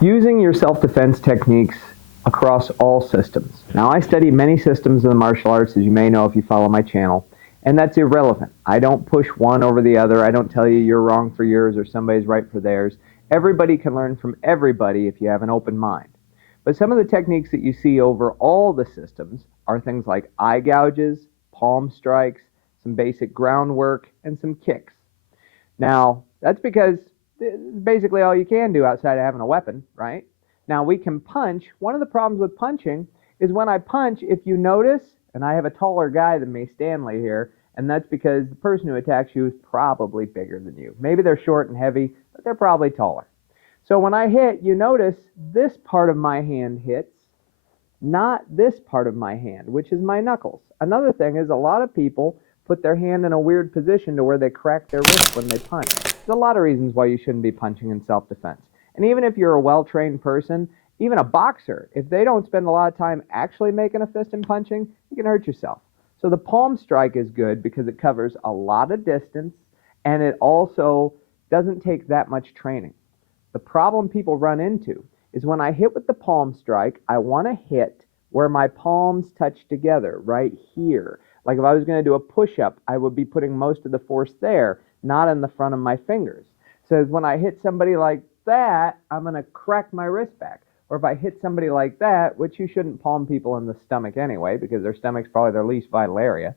Using your self-defense techniques across all systems. Now, I study many systems of the martial arts, as you may know if you follow my channel, and that's irrelevant. I don't push one over the other. I don't tell you you're wrong for yours or somebody's right for theirs. Everybody can learn from everybody if you have an open mind. But some of the techniques that you see over all the systems are things like eye gouges, palm strikes, some basic groundwork, and some kicks. Now, that's because it's basically all you can do outside of having a weapon, right? Now, we can punch. One of the problems with punching is when I punch, if you notice, and I have a taller guy than me, Stanley, here, and that's because the person who attacks you is probably bigger than you. Maybe they're short and heavy, but they're probably taller. So when I hit, you notice this part of my hand hits, not this part of my hand, which is my knuckles. Another thing is a lot of people put their hand in a weird position to where they crack their wrist when they punch. There's a lot of reasons why you shouldn't be punching in self-defense. And even if you're a well-trained person, even a boxer, if they don't spend a lot of time actually making a fist and punching, you can hurt yourself. So the palm strike is good because it covers a lot of distance and it also doesn't take that much training. The problem people run into is when I hit with the palm strike, I want to hit where my palms touch together, right here. Like if I was going to do a push-up, I would be putting most of the force there, not in the front of my fingers. So when I hit somebody like that, I'm going to crack my wrist back. Or if I hit somebody like that, which you shouldn't palm people in the stomach anyway, because their stomach's probably their least vital area,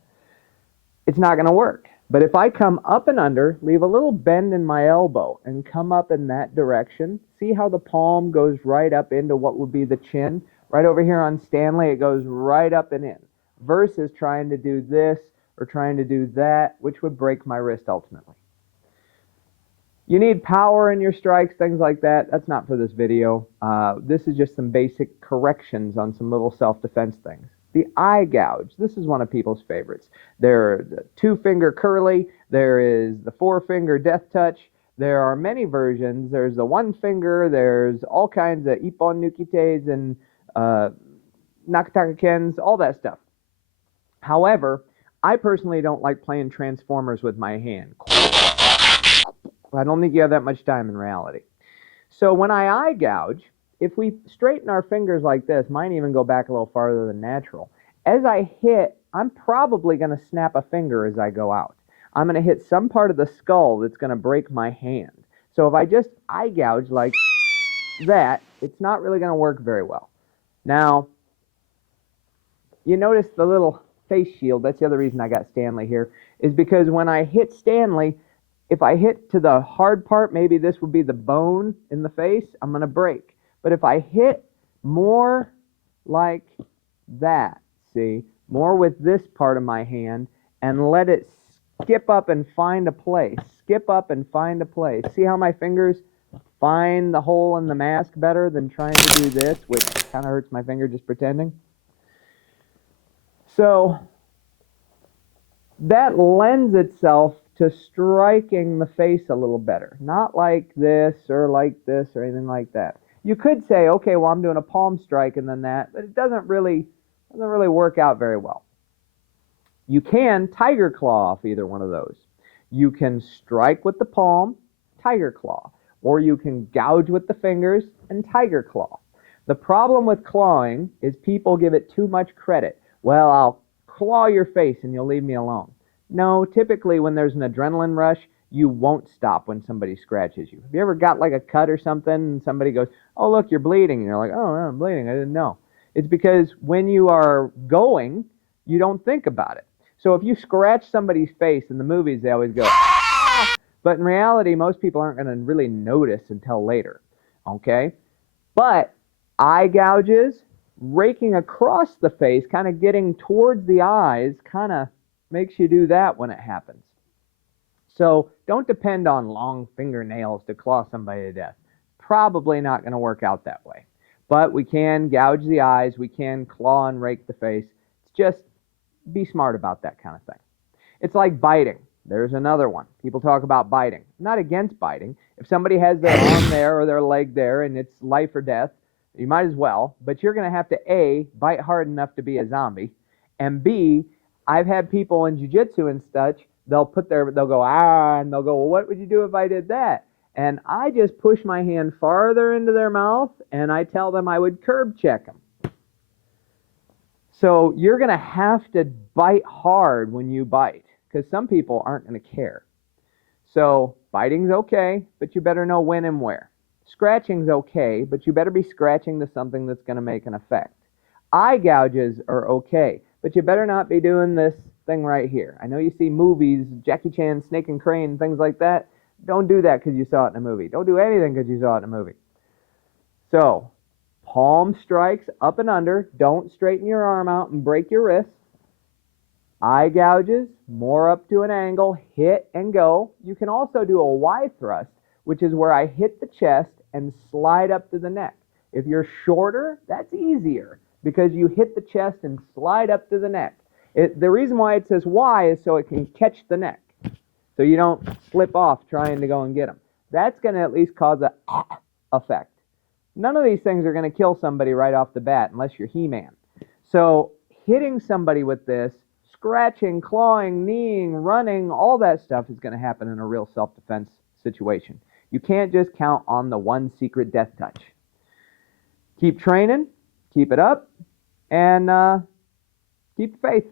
it's not going to work. But if I come up and under, leave a little bend in my elbow, and come up in that direction, see how the palm goes right up into what would be the chin? Right over here on Stanley, it goes right up and in, versus trying to do this or trying to do that, which would break my wrist ultimately. You need power in your strikes, things like that. That's not for this video. This is just some basic corrections on some little self-defense things. The eye gouge. This is one of people's favorites. There are the two-finger curly. There is the four-finger death touch. There are many versions. There's the one finger. There's all kinds of ippon nukites and nakataka kens, all that stuff. However, I personally don't like playing Transformers with my hand. I don't think you have that much time in reality. So when I eye gouge, if we straighten our fingers like this, mine even go back a little farther than natural. As I hit, I'm probably going to snap a finger as I go out. I'm going to hit some part of the skull that's going to break my hand. So if I just eye gouge like that, it's not really going to work very well. Now, you notice the little face shield. That's the other reason I got Stanley here, is because when I hit Stanley, if I hit to the hard part, maybe this would be the bone in the face, I'm going to break. But if I hit more like that, see, more with this part of my hand, and let it skip up and find a place, skip up and find a place. See how my fingers find the hole in the mask better than trying to do this, which kind of hurts my finger just pretending? So that lends itself to striking the face a little better. Not like this or anything like that. You could say, okay, well, I'm doing a palm strike and then that, but it doesn't really work out very well. You can tiger claw off either one of those. You can strike with the palm, tiger claw, or you can gouge with the fingers and tiger claw. The problem with clawing is people give it too much credit. Well, I'll claw your face and you'll leave me alone. No, typically when there's an adrenaline rush, you won't stop when somebody scratches you. Have you ever got like a cut or something and somebody goes, oh, look, you're bleeding. And you're like, oh, I'm bleeding. I didn't know. It's because when you are going, you don't think about it. So if you scratch somebody's face in the movies, they always go, ah! But in reality, most people aren't going to really notice until later. Okay? But eye gouges, raking across the face, kind of getting towards the eyes, kind of makes you do that when it happens. So don't depend on long fingernails to claw somebody to death. Probably not going to work out that way. But we can gouge the eyes, we can claw and rake the face. It's just be smart about that kind of thing. It's like biting. There's another one. People talk about biting. I'm not against biting. If somebody has their arm there or their leg there and it's life or death, you might as well. But you're going to have to A, bite hard enough to be a zombie, and B, I've had people in jiu-jitsu and such, they'll go, ah, and they'll go, well, what would you do if I did that? and I just push my hand farther into their mouth, and I tell them I would curb check them. So you're going to have to bite hard when you bite, because some people aren't going to care. So biting's okay, but you better know when and where. Scratching's okay, but you better be scratching to something that's going to make an effect. Eye gouges are okay, but you better not be doing this thing right here. I know you see movies, Jackie Chan, Snake and Crane, things like that. Don't do that because you saw it in a movie. Don't do anything because you saw it in a movie. So, palm strikes up and under. Don't straighten your arm out and break your wrist. Eye gouges, more up to an angle, hit and go. You can also do a Y thrust, which is where I hit the chest and slide up to the neck. If you're shorter, that's easier because you hit the chest and slide up to the neck. The reason why it says Y is so it can catch the neck, so you don't slip off trying to go and get them. That's going to at least cause a effect. None of these things are going to kill somebody right off the bat unless you're He-Man. So hitting somebody with this, scratching, clawing, kneeing, running, all that stuff is going to happen in a real self-defense situation. You can't just count on the one secret death touch. Keep training, keep it up, and keep the faith.